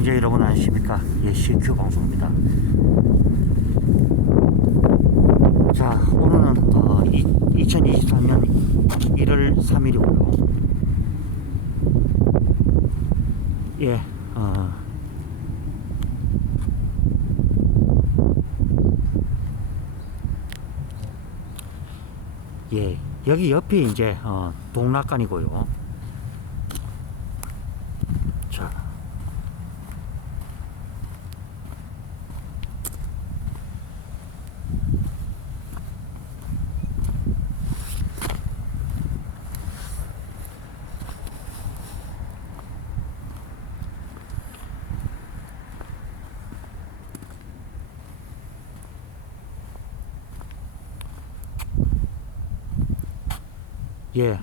시청자 여러분 안녕하십니까? 예 CQ 방송입니다. 자 오늘은 어, 이, 2023년 1월 3일이고요 예 어, 예 여기 옆이 이제 어, 동락관이고요 자 예.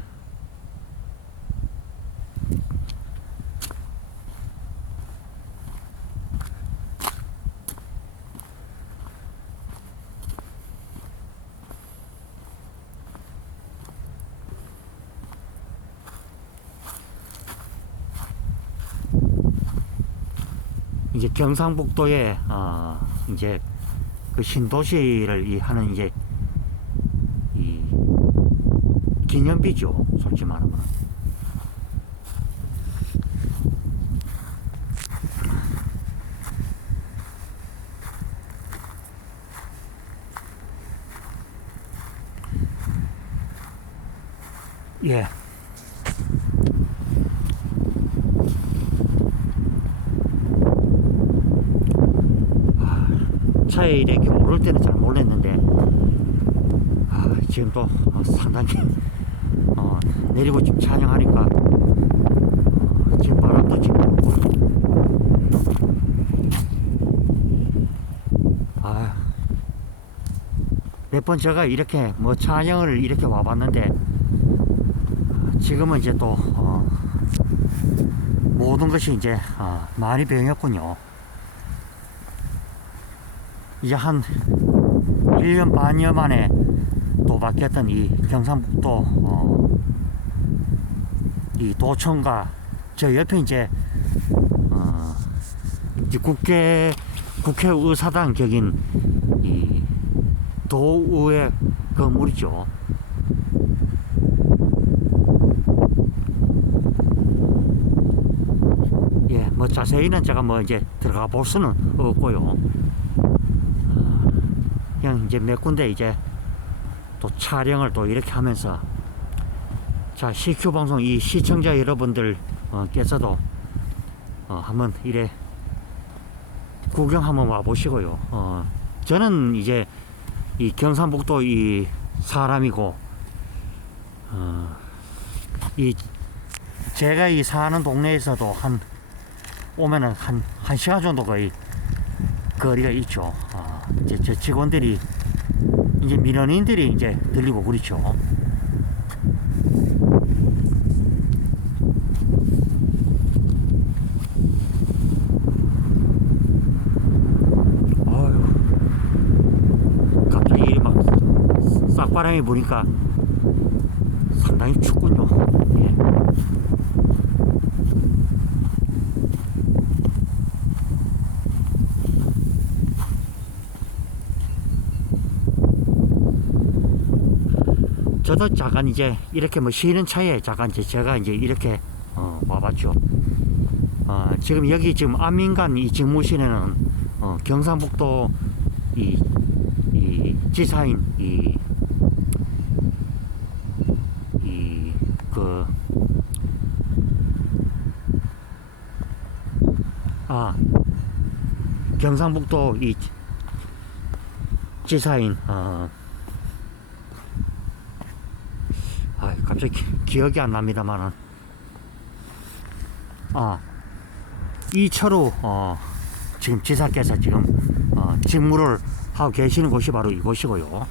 이제 경상북도에 어, 이제 그 신도시를 이 하는 이제 이 기념비죠. 솔직히 말하면. 예. 아, 차에 이렇게 오를 때는 잘 몰랐는데 아, 지금 또 어, 상당히 어, 내리고 지금 촬영하니까. 어, 지금 바람도 지금 불고. 아, 몇 번 제가 이렇게 뭐 촬영을 이렇게 와봤는데 지금은 이제 또 어, 모든 것이 이제 어, 많이 변했군요. 이제 한 1년 반여 만에 또 바뀌었던 이 경상북도 어, 이 도청과 저 옆에 이제 어, 이제 국회 국회의사당 격인 이 도의회 건물이죠. 예, 뭐 자세히는 제가 뭐 이제 들어가 볼 수는 없고요. 어, 그냥 이제 몇 군데 이제 또 촬영을 또 이렇게 하면서 자 CQ 방송 이 시청자 여러분들께서도 어, 한번 이래 구경 한번 와 보시고요. 어, 저는 이제 이 경상북도 이 사람이고 어, 이 제가 이 사는 동네에서도 한 오면은 한, 한 시간 정도 거의 거리가 있죠. 어, 이제 저 직원들이 이제 민원인들이 이제 들리고 그렇죠. 아유, 갑자기 막 싹바람이 부니까 상당히 춥군요. 예. 저도 잠깐 이제 이렇게 뭐 쉬는 차에 잠깐 이제 제가 이제 이렇게 어, 와봤죠. 어, 지금 여기 지금 안민간 이 집무실에는 어, 경상북도 이, 이 지사인 이, 이, 그, 아, 경상북도 이 지사인, 어, 아, 갑자기 기- 기억이 안 납니다만은. 아, 이철우, 어, 지금 지사께서 지금, 어, 직무를 하고 계시는 곳이 바로 이곳이고요.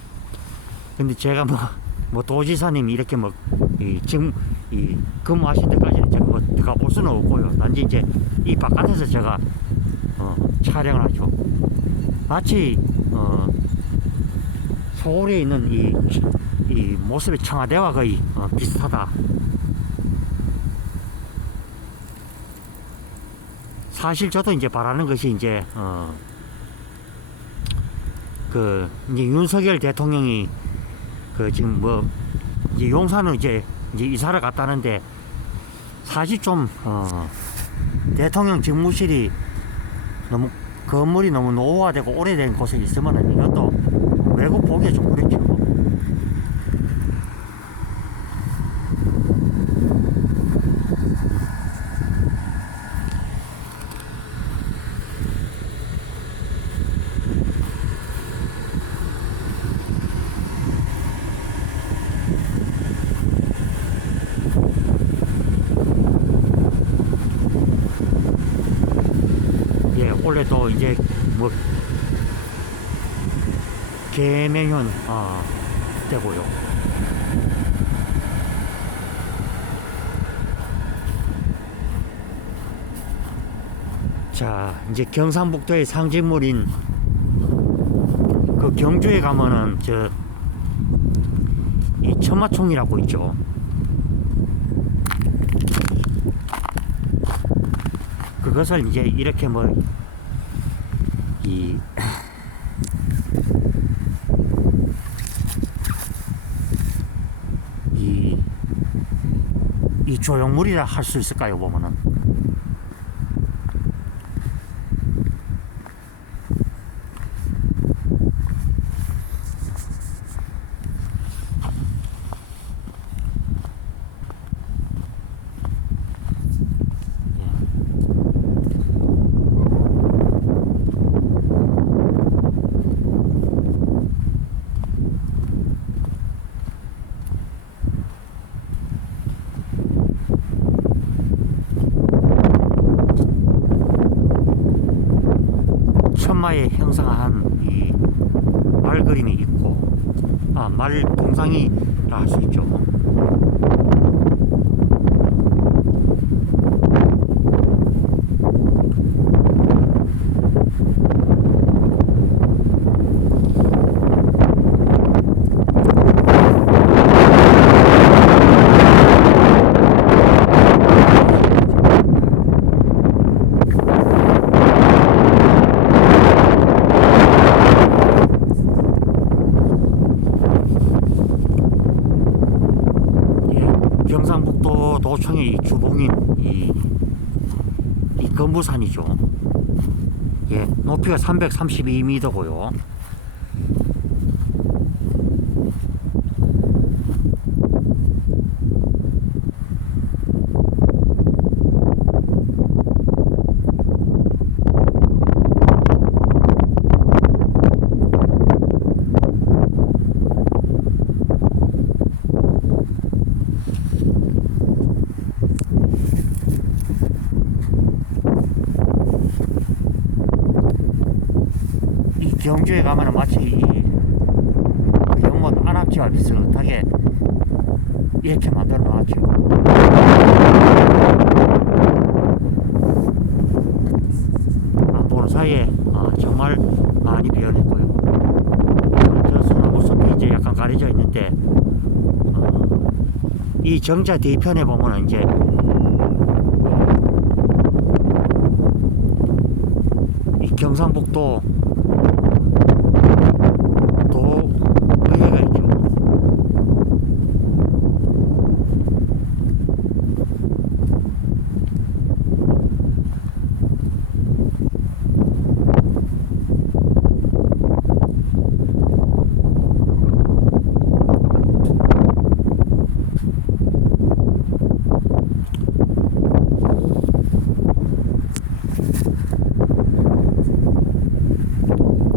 근데 제가 뭐, 뭐, 도지사님 이렇게 뭐, 이, 지금, 이, 근무하신 데까지는 제가 뭐, 들어가 볼 수는 없고요. 단지 이제 이 바깥에서 제가, 어, 촬영을 하죠. 마치, 어, 서울에 있는 이, 이 모습이 청와대와 거의 어, 비슷하다. 사실 저도 이제 바라는 것이 이제 어, 그 이제 윤석열 대통령이 그 지금 뭐 이제 용산은 이제 이제 이사를 갔다는데 사실 좀 어, 대통령 집무실이 너무 건물이 너무 노후화되고 오래된 곳에 있으면은 이것도 외국 보기에 좀 그렇죠. 예, 원래 또 이제 뭐 개명현 아 되고요. 자, 이제 경상북도의 상징물인 그 경주에 가면은 저 이 천마총이라고 있죠. 그것을 이제 이렇게 뭐 이 이, 이 조형물이라 할 수 있을까요, 보면은? 천마에 형상한 이 말 그림이 있고, 아, 말 동상이라 할 수 있죠. 예, 경상북도 도청의 이 주봉인 이, 이 건부산이죠. 예, 높이가 332m고요. 이 경주에 가면은 마치 이, 그 연못 안압지와 비슷하게 이렇게 만들어 놨죠. 아, 보는 사이에 아, 정말 많이 변했고요. 아, 저 소나무 숲이 이제 약간 가려져 있는데 어, 이 정자 뒤편에 보면은 이제 이 경상북도 도 의회가 있죠.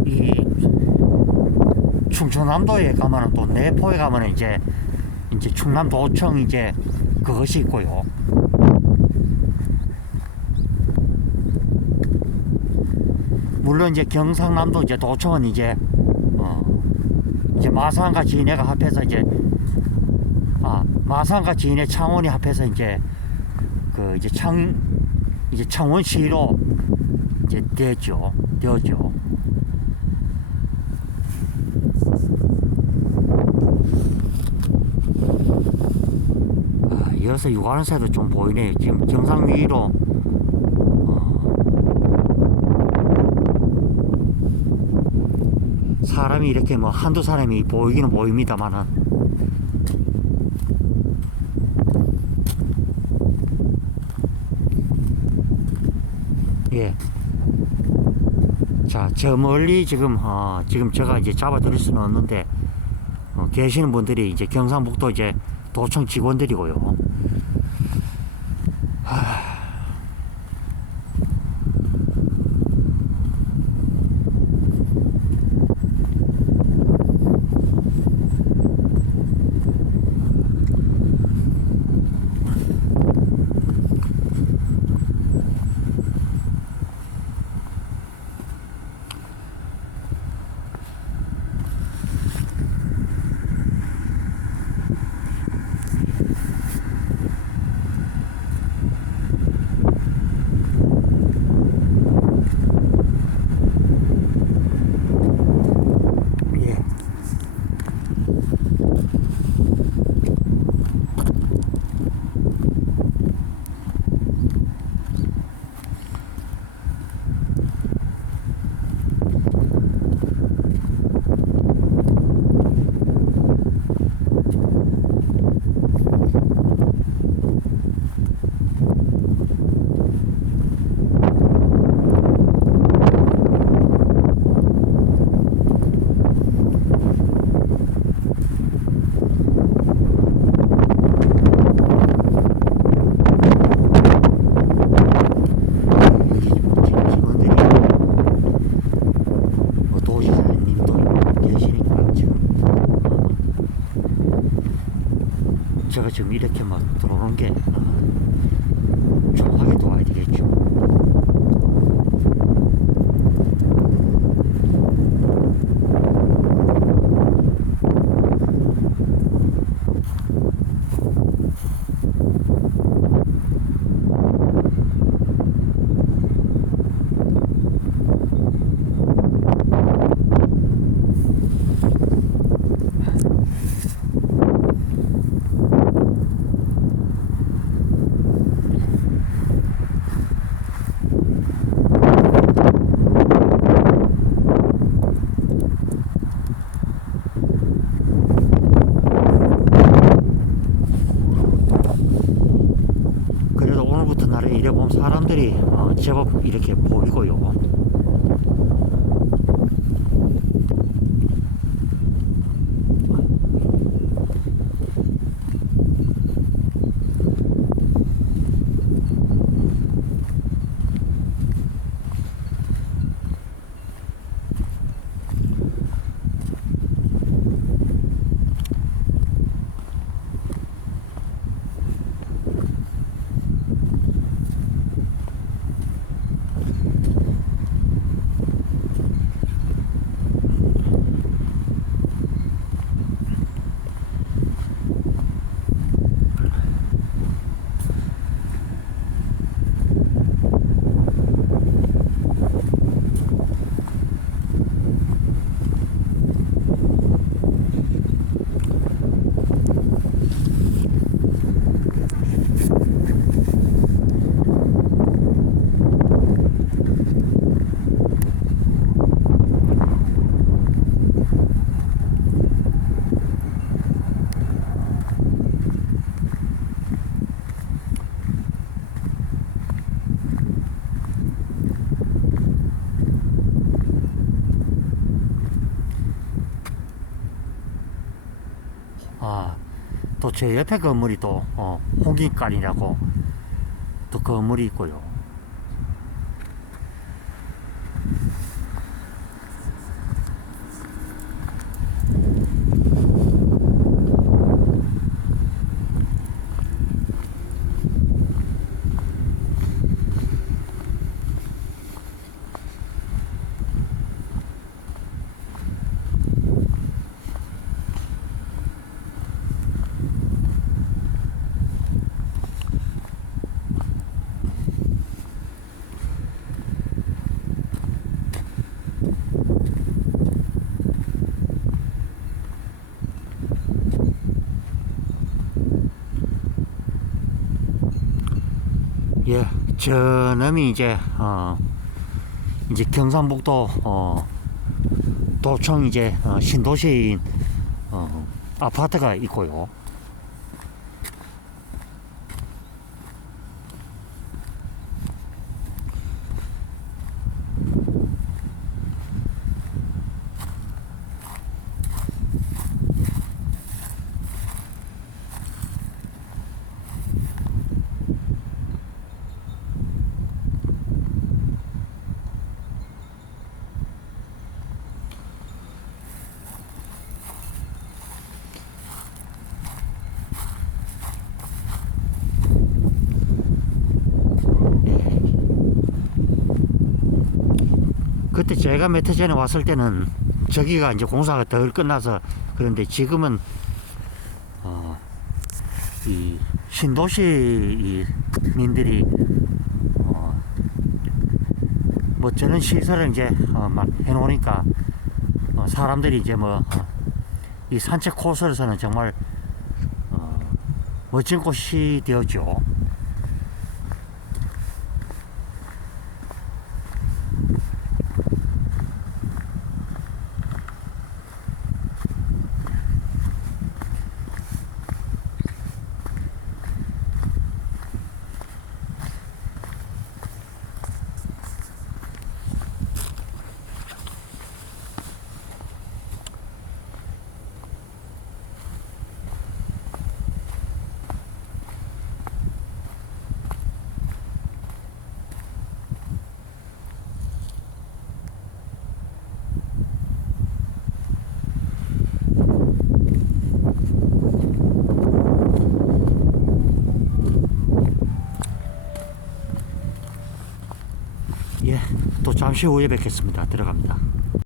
이 충청남도에 가면은 또 내포에 가면은 이제 이제 충남도청 이제 그것이 있고요. 물론 이제 경상남도 이제 도청은 이제 어 이제 마산과 진해가 합해서 이제 아 마산과 진해 창원이 합해서 이제 그 이제 창 이제 창원시로 이제 되죠 되었죠. 하늘에서 유가는 새도 좀 보이네요. 지금 정상 위로 어. 사람이 이렇게 뭐 한두 사람이 보이기는 보입니다만은 예. 자, 저 멀리 지금 어, 지금 제가 이제 잡아드릴 수는 없는데 어, 계시는 분들이 이제 경상북도 이제 도청 직원들이고요. Ah. 지금 이렇게 막 들어오는 게 제 옆에 건물이 또 어, 홍길간이라고 또 건물이 있고요. 예, 저놈이 이제 어 이제 경상북도 어 도청 이제 어, 신도시인 어, 아파트가 있고요. 그때 제가 몇 해 전에 왔을 때는 저기가 이제 공사가 덜 끝나서 그런데 지금은 어, 이 신도시 민들이 어, 뭐 저런 시설을 이제 어, 막 해놓으니까 어, 사람들이 이제 뭐 이 산책 코스로서는 정말 어, 멋진 곳이 되었죠. 예, 또 잠시 후에 뵙겠습니다. 들어갑니다.